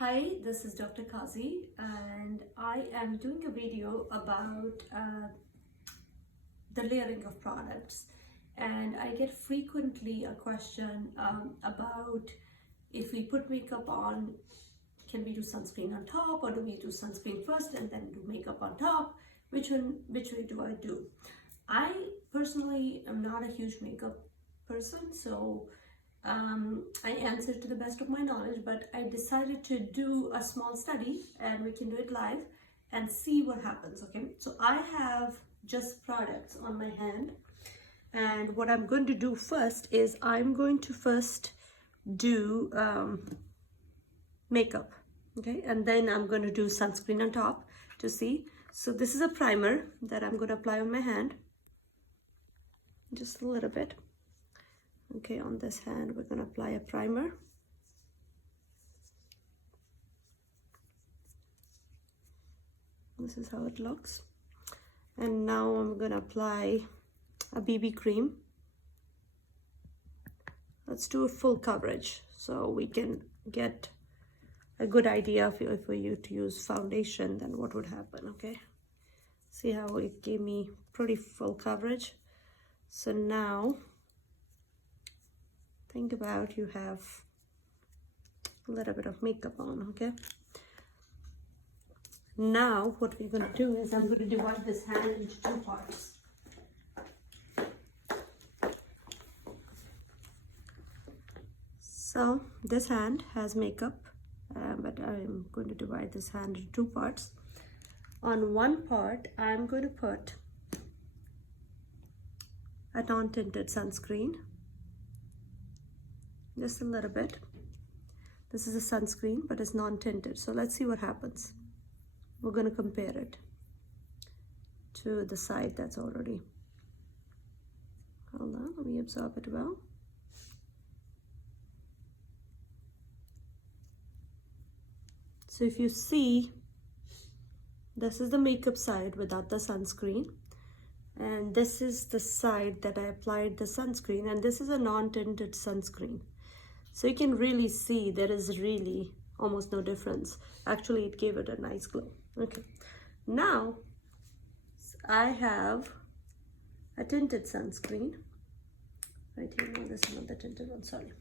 Hi, this is Dr. Kazi and I am doing a video about the layering of products, and I get frequently a question about if we put makeup on, can we do sunscreen on top, or do we do sunscreen first and then do makeup on top? Which way do I do? I personally am not a huge makeup person, so I answered to the best of my knowledge, but I decided to do a small study and we can do it live and see what happens. Okay, so I have just products on my hand, and what I'm going to do first is I'm going to first do makeup, okay, and then I'm going to do sunscreen on top to see. So this is a primer that I'm going to apply on my hand, just a little bit. Okay, on this hand we're going to apply a primer. This is how it looks. And now I'm going to apply a BB cream. Let's do a full coverage so we can get a good idea of if we were to use foundation, then what would happen. Okay, see how it gave me pretty full coverage. So now think about, you have a little bit of makeup on. Okay, now what we're going to do is I'm going to divide this hand into two parts. So this hand has makeup, but I'm going to divide this hand into two parts. On one part I'm going to put a non-tinted sunscreen, just a little bit. This is a sunscreen, but it's non-tinted. So let's see what happens. We're going to compare it to the side that's already. Hold on, let me absorb it well. So if you see, this is the makeup side without the sunscreen, and this is the side that I applied the sunscreen, and this is a non-tinted sunscreen. So you can really see there is really almost no difference. Actually, it gave it a nice glow. Okay, now I have a tinted sunscreen right here. No, this is not the tinted one, sorry,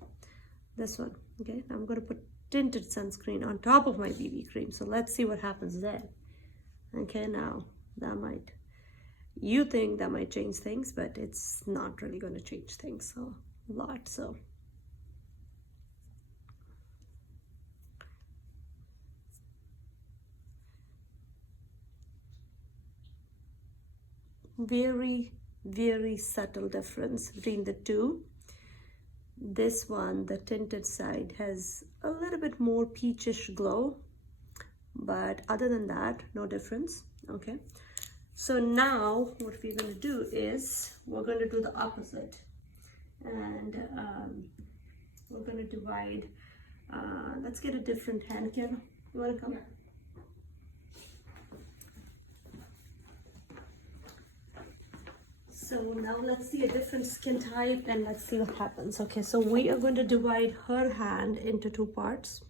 this one. Okay, I'm going to put tinted sunscreen on top of my BB cream. So let's see what happens then. Okay, now that might, you think that might change things, but it's not really going to change things a lot. So very subtle difference between the two. This one, the tinted side, has a little bit more peachish glow, but other than that, no difference. Okay, so now what we're going to do is we're going to do the opposite, and we're going to divide. Let's get a different hand. Kim, you want to come? So now let's see a different skin type and let's see what happens. Okay, so we are going to divide her hand into two parts.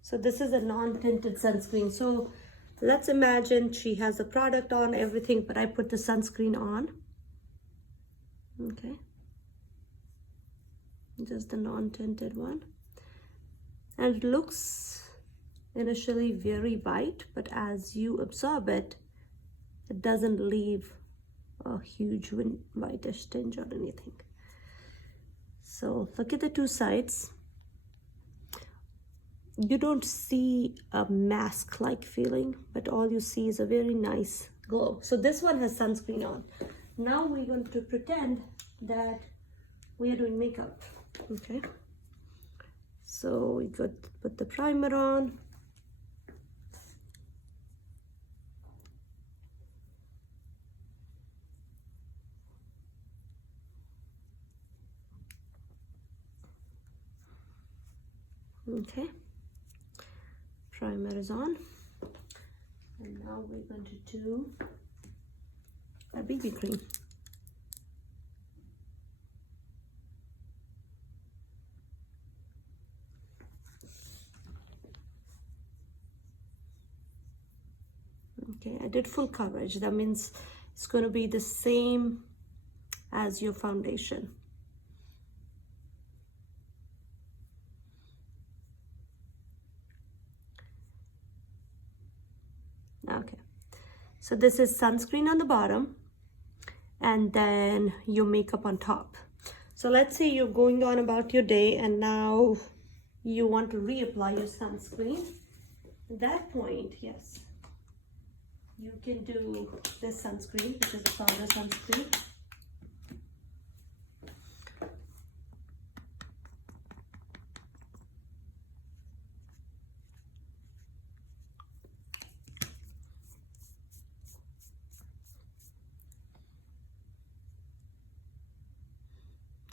So this is a non-tinted sunscreen. So let's imagine she has the product on, everything, but I put the sunscreen on. Okay, just the non-tinted one. And it looks initially very white, but as you absorb it, it doesn't leave a huge whitish tinge or anything. So look at the two sides. You don't see a mask-like feeling, but all you see is a very nice glow. So this one has sunscreen on. Now we're going to pretend that we are doing makeup. Okay, so we could put the primer on. Okay, primer is on, and now we're going to do a BB cream. did full coverage. That means it's going to be the same as your foundation. Okay, so this is sunscreen on the bottom and then your makeup on top. So let's say you're going on about your day and now you want to reapply your sunscreen. At that point, yes, you can do this sunscreen, which is a powder sunscreen.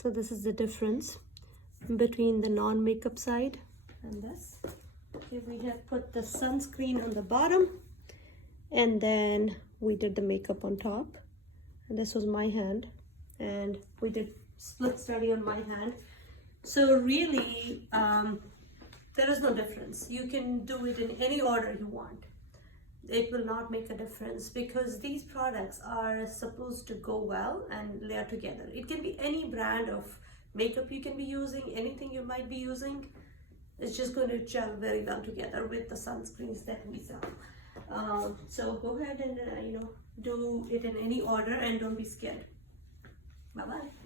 So this is the difference between the non-makeup side and this. Okay, we have put the sunscreen on the bottom and then we did the makeup on top. And this was my hand and we did split study on my hand. So really, there is no difference. You can do it in any order you want. It will not make a difference because these products are supposed to go well and layer together. It can be any brand of makeup you can be using, anything you might be using. It's just going to gel very well together with the sunscreens that we sell. So go ahead and do it in any order and don't be scared. Bye bye.